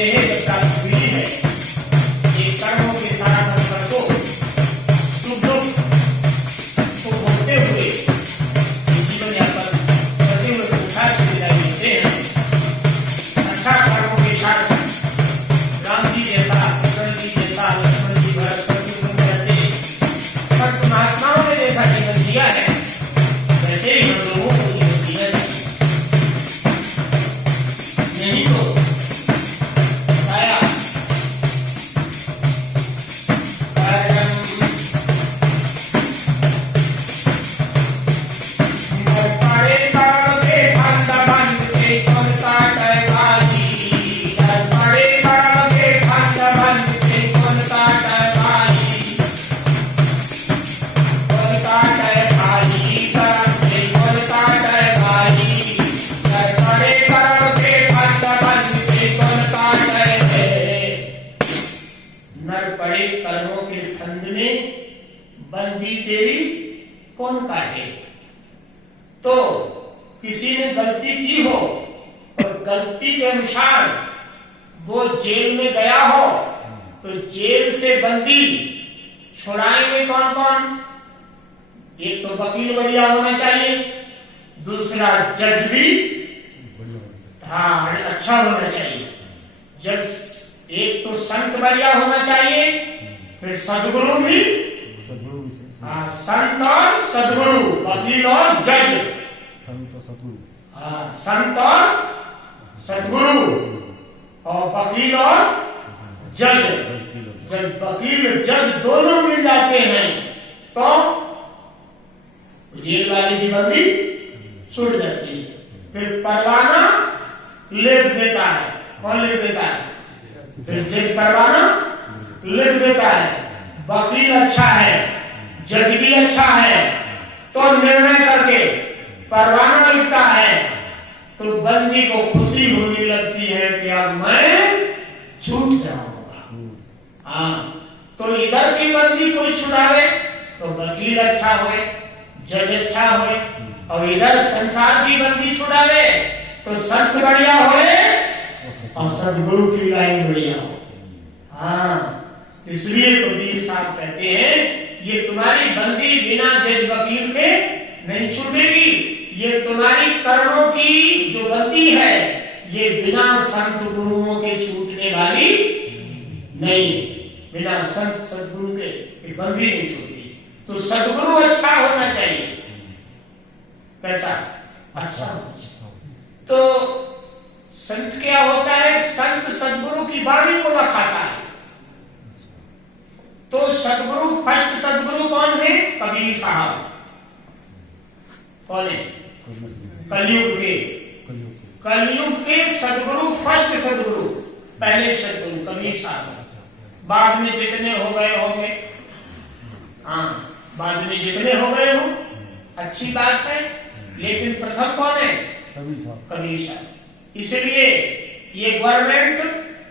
देह दशा पीढ़ी है, ये कर्मों के सारा अंतर को सुख दुख को भोगते हुए जीवन यापन करते हुए संसार की विदाई लेते हैं। अच्छा कर्मों के साथ राम जी जैसा, कृष्ण जी जैसा, लक्ष्मण जी, भरत शत्रुघ्न जैसे संत महात्माओं ने जैसा जीवन दिया है, वैसे ही हम लोगों को जीवन जीना चाहिए। नहीं तो आया कर्मों के फंद में बंदी तेरी कौन काटे। तो किसी ने गलती की हो और गलती के अनुसार वो जेल में गया हो, तो जेल से बंदी छुड़ाएंगे कौन कौन? एक तो वकील बढ़िया होना चाहिए, दूसरा जज भी अच्छा होना चाहिए, जब एक तो संत बढ़िया होना चाहिए, फिर सदगुरु भी, संत और सदगुरु, वकील और जज, संत और सदगुरु और वकील और जज। जब वकील जज दोनों मिल जाते हैं तो जेल वाले की बंदी छूट जाती है। फिर परवाना लिख देता है, कौन लिख देता है? फिर जज परवाना लिख देता है। वकील अच्छा है, जज भी अच्छा है, तो निर्णय करके परवाना लिखता है, तो बंदी को खुशी होने लगती है कि अब मैं छूट जाऊंगा। हाँ, तो इधर की बंदी कोई छुड़ावे तो वकील अच्छा होए, जज अच्छा होए, और इधर संसार की बंदी छुड़ावे तो संत बढ़िया होए और सदगुरु की लाइन बढ़िया हो। हाँ, इसलिए कबीर साहब कहते हैं ये तुम्हारी बंदी बिना जज वकील के नहीं छूटेगी। ये तुम्हारी कर्मों की जो बंदी है ये बिना संत गुरुओं के छूटने वाली नहीं, बिना संत सदगुरु के बंदी नहीं छूटती। तो सदगुरु अच्छा होना चाहिए। कैसा? अच्छा होना चाहिए। तो संत क्या होता है? संत सदगुरु की वाणी को रखाता है। तो सदगुरु, फर्स्ट सदगुरु कौन है? कबीर साहब। कौन है? कलयुग के सदगुरु, फर्स्ट सदगुरु, पहले सदगुरु कबीर साहब। बाद में जितने हो गए होंगे, हाँ, बाद में जितने हो गए हो अच्छी बात है, लेकिन प्रथम कौन है? कबीर साहब। इसलिए ये गवर्नमेंट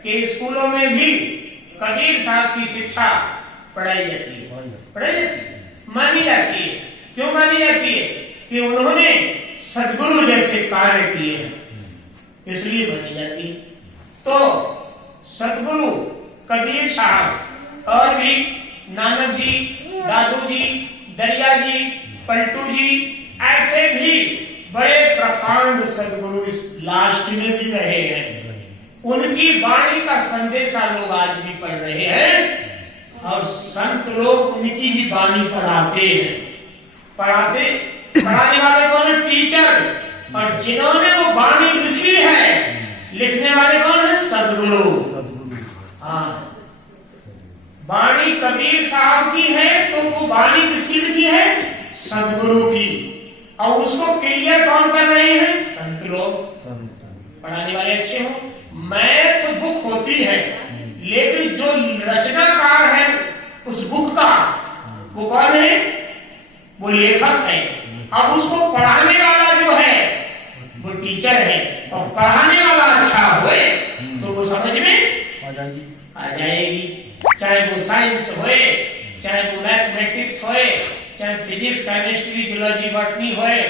के स्कूलों में भी कबीर साहब की शिक्षा पढ़ाई जाती है, मानी जाती है। क्यों मानी जाती है? कि उन्होंने सदगुरु जैसे कार्य किए हैं, इसलिए मानी जाती है। तो सदगुरु कबीर साहब और भी नानक जी, दादू जी, दरिया जी, पलटू जी, ऐसे भी बड़े प्रकांड सदगुरु इस लास्ट में भी रहे हैं। उनकी वाणी का संदेशा लोग आज भी पढ़ रहे हैं और संत लोग उनकी ही वाणी पढ़ाते हैं। पढ़ाने वाले कौन है? टीचर। और जिन्होंने वो वाणी लिखी है, लिखने वाले कौन है? सदगुरु। हाँ, वाणी कबीर साहब की है तो वो वाणी किसकी लिखी है? सदगुरु की। और उसको क्लियर कौन कर रहे हैं? संत लोग। पढ़ाने वाले अच्छे हो। मैथ बुक होती है, लेकिन जो रचनाकार है उस बुक का, वो कौन है? वो लेखक है। अब उसको पढ़ाने वाला जो है वो टीचर है, और पढ़ाने वाला अच्छा होए तो वो समझ में आ जाएगी। चाहे वो साइंस होए, चाहे वो मैथमेटिक्स होए, चाहे फिजिक्स, केमिस्ट्री, जूलॉजी, बॉटनी होए,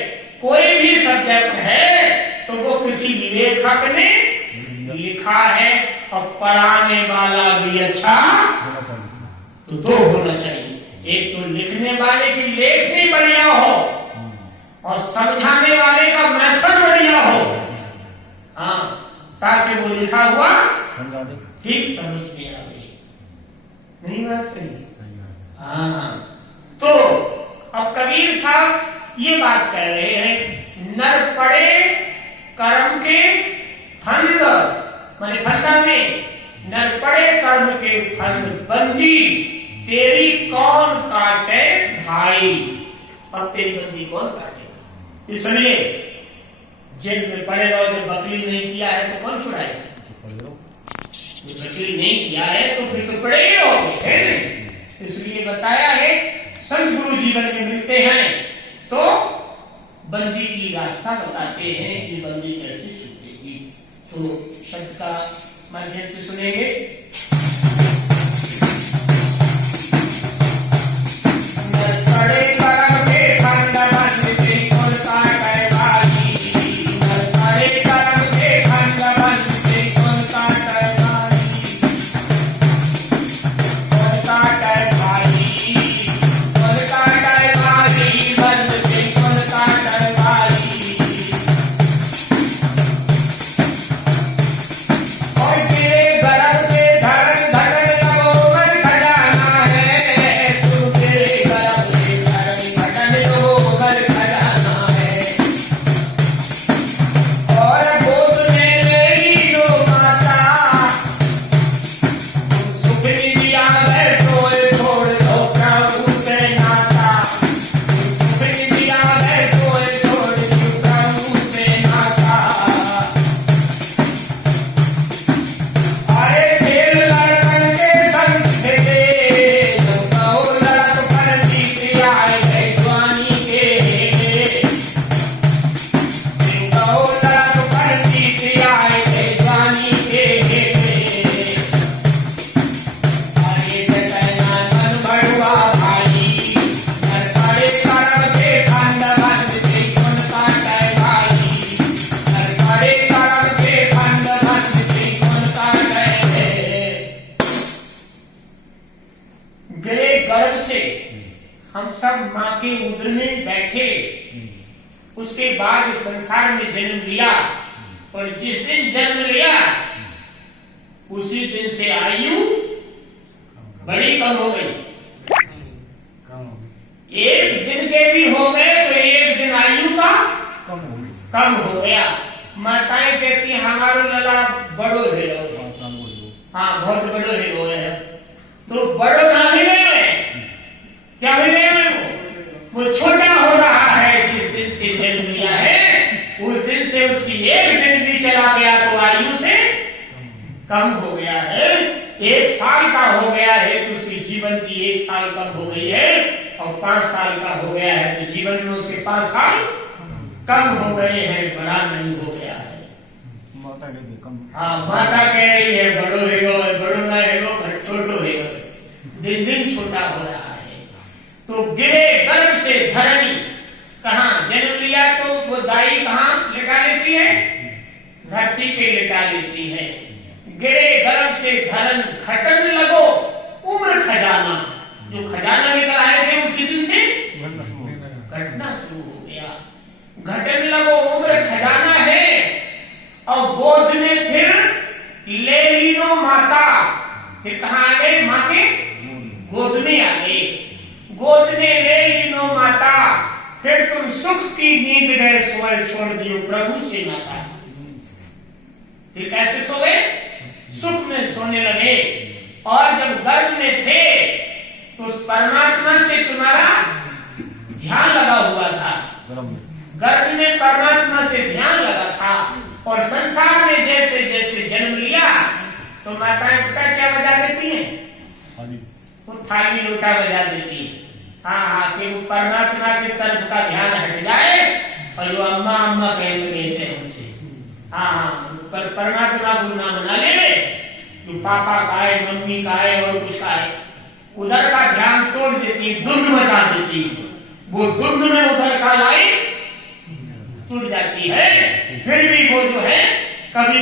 कोई भी सब्जेक्ट है तो वो किसी लेखक ने लिखा है और पढ़ाने वाला भी अच्छा तो दो होना चाहिए। एक तो लिखने वाले की लेख भी बढ़िया हो और समझाने वाले का मेथड बढ़िया हो, हाँ, ताकि वो लिखा हुआ ठीक समझ में आवे। नहीं बात सही? हाँ। तो अब कबीर साहब ये बात कह रहे हैं, नर पड़े कर्म के फंद, माने फंदा में, नर पड़े कर्म के फंद बंदी तेरी कौन काटे भाई। अब तेरी बंदी कौन काटे? इसलिए जेल में पड़े रहो, जब वकील नहीं किया है तो कौन छुड़ाएगा? वकील नहीं किया है तो फिर तो पड़े ही रहोगे, है नहीं? इसलिए बताया है, संत गुरु जीवन में मिलते हैं तो बंदी की रास्ता बताते हैं कि बंदी कैसे छूटेगी। तो शब्द का माध्यम से सुनेंगे। हम सब माँ के उदर में बैठे, उसके बाद संसार में जन्म लिया, और जिस दिन जन्म लिया उसी दिन से आयु बड़ी कम हो गई। एक दिन के भी हो गए तो एक दिन आयु का कम हो गया। माताएं कहती हैं हमारो लला बड़ो है, हाँ बहुत बड़ो है वो है, तो बड़ो ना ही क्या मिले वो छोटा हो रहा है। जिस दिन से जन्म लिया है उस दिन से उसकी एक दिन भी चला गया तो आयु से कम हो गया है। 1 साल का हो गया है तो उसकी जीवन की 1 साल कम हो गई है, और 5 साल का हो गया है तो जीवन में उसके 5 साल कम हो गए हैं, बड़ा नहीं हो गया है। हाँ, माता कह रही है बड़ो है, बड़ो ना है, छोटो है, दिन दिन छोटा हो रहा है। तो गिरे गर्भ से धरणी, कहाँ जन्म लिया तो वो दाई कहाँ लिटा लेती है? धरती पे लिटा लेती है। गिरे गर्भ से धरन घटन लगो उम्र खजाना, जो खजाना लेकर आए थे उसी दिन से घटना शुरू हो गया। घटन लगो उम्र खजाना है, और गोद में फिर ले लीनो माता, फिर कहाँ आ गए? माँ के गोद में आ गए। गोद में ले लीनो माता, फिर तुम सुख की नींद गए सोए, छोड़ दियो प्रभु से नाता। फिर कैसे सो गए? सुख में सोने लगे। और जब गर्भ में थे तो उस परमात्मा से तुम्हारा ध्यान लगा हुआ था, गर्भ में परमात्मा से ध्यान लगा था। और संसार में जैसे जैसे जन्म लिया तो माताएं पता क्या बजा देती हैं? वो थाली लोटा बजा देती है। हाँ, कि वो परमात्मा की तरफ का ध्यान हट जाए और जो अम्मा अम्मा कहते हैं उनसे, हाँ, पर परमात्मा को ना मना ले, जो पापा का है, मम्मी का है और कुछ का है, उधर का ध्यान तोड़ देती है, धुंध मचा देती है। वो धुंध में उधर का लाइट टूट जाती है। फिर भी वो जो है कभी